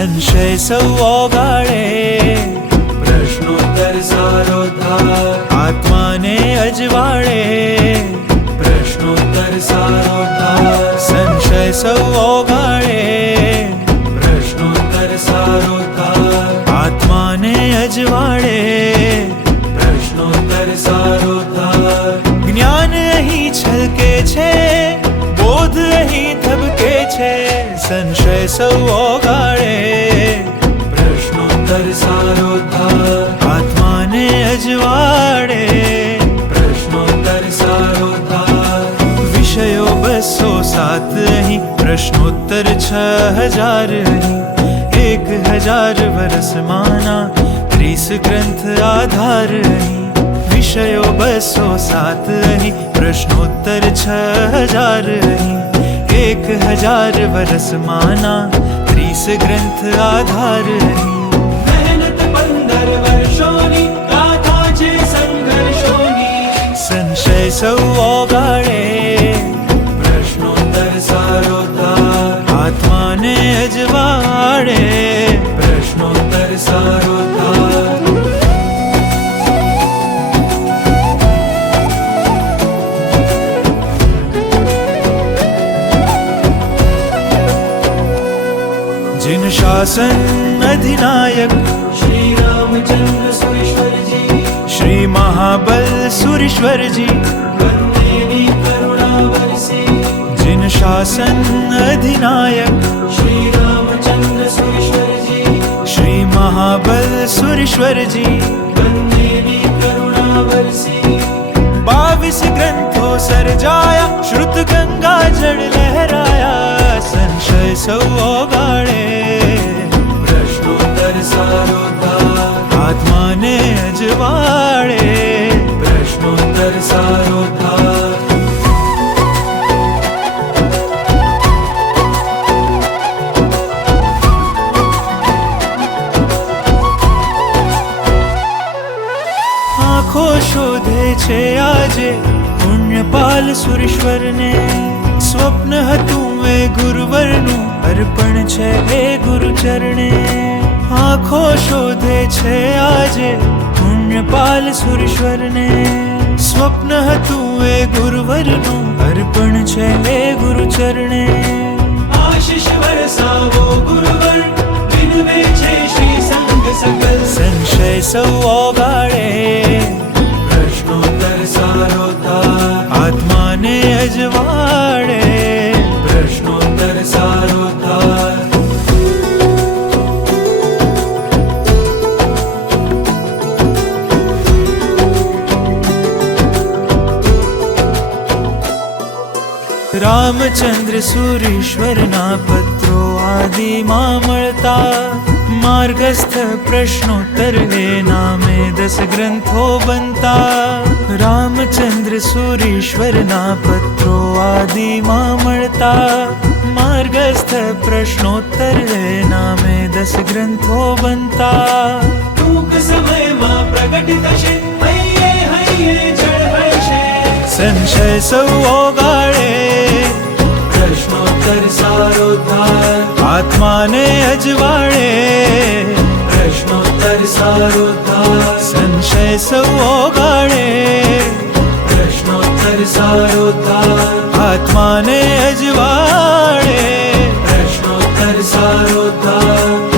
संशय सौ ओगाळे, प्रश्नोत्तर सारोद्धार, आत्माने अजवाळे, प्रश्नोत्तर सारोद्धार, संशय सौ ओगाळे, प्रश्नोत्तर सारोद्धार, आत्माने अजवाळे, प्रश्नोत्तर सारोद्धार। ज्ञान અહીં છલકે છે, બોધ અહીં ધબકે છે, સંશય સૌ ઓગાળે, प्रश्नोत्तर सारोद्धार, આત્માને અજવાળે, प्रश्नोत्तर सारोद्धार, વિષયો 207 અહીં, પ્રશ્નોત્તર 6000 અહીં, 1000 વરસમાંના 30 ગ્રંથ આધાર અહીં, વિષયો 207 અહીં, પ્રશ્નોત્તર 6000 અહીં, 1000 વરસમાંના 30 ગ્રંથ આધાર અહીં, મહેનત 15 વર્ષોની, ગાથા છે સંઘર્ષોની, સંશય સૌ ઓગાળે, प्रश्नोत्तर सारोद्धार, આત્માને અજવાળે, प्रश्नोत्तर सारोद्धार। जिन शासन अधिनायक श्री रामचंद्र सुरेश्वर जी, श्री महाबल सुरेश्वर जी, वंदेनी करुणा बरसी, जिन शासन अधिनायक श्री रामचंद्र सुरेश्वर जी, श्री महाबल सुरेश्वर जी, वंदेनी करुणा बरसी, 22 ग्रंथों सर्जाया, श्रुत गंगा जल लहराया, संशय सौ ओगाळे, प्रश्नोत्तर सारोद्धार, आत्माने अजवाळे, प्रश्नोत्तर सारोद्धार, આંખો શોધે છે આજે પુણ્યપાલ સુરેશ્વરને, સ્વપ્ન હતું એ ગુરુવરનું, અર્પણ છે એ ગુરુચરણે, આંખો શોધે છે આજે પુણ્યપાલ સુરેશ્વરને, સ્વપ્ન હતું એ ગુરુવરનું, અર્પણ છે એ ગુરુચરણે, आशीष बरसावो गुरुवर, विनवे छे श्री संग सकल, સંશય સૌ ઓગાળે, प्रश्नोत्तर सारोद्धार, આત્માને અજવાળે, प्रश्नोत्तर सारोद्धार, રામચંદ્ર સુરેશ્વરના પત્રો આદિમાં મળતા, માર્ગસ્થ પ્રશ્નોત્તર એ નામે 10 ગ્રંથો બનતા, રામચંદ્ર સુરેશ્વરના પત્રો આદિમાં મળતા, માર્ગસ્થ પ્રશ્નોત્તર એ નામે 10 ગ્રંથો બનતા, टूंक समय में प्रगट थशे, हૈયે हૈયે झळहळशे, સંશય સૌ ઓગાળે, प्रश्नोत्तर सारोद्धार, આત્માને અજવાળે, प्रश्नोत्तर सारोद्धार, સંશય સૌ ઓગાળે, प्रश्नोत्तर सारोद्धार, આત્માને અજવાળે, प्रश्नोत्तर सारोद्धार।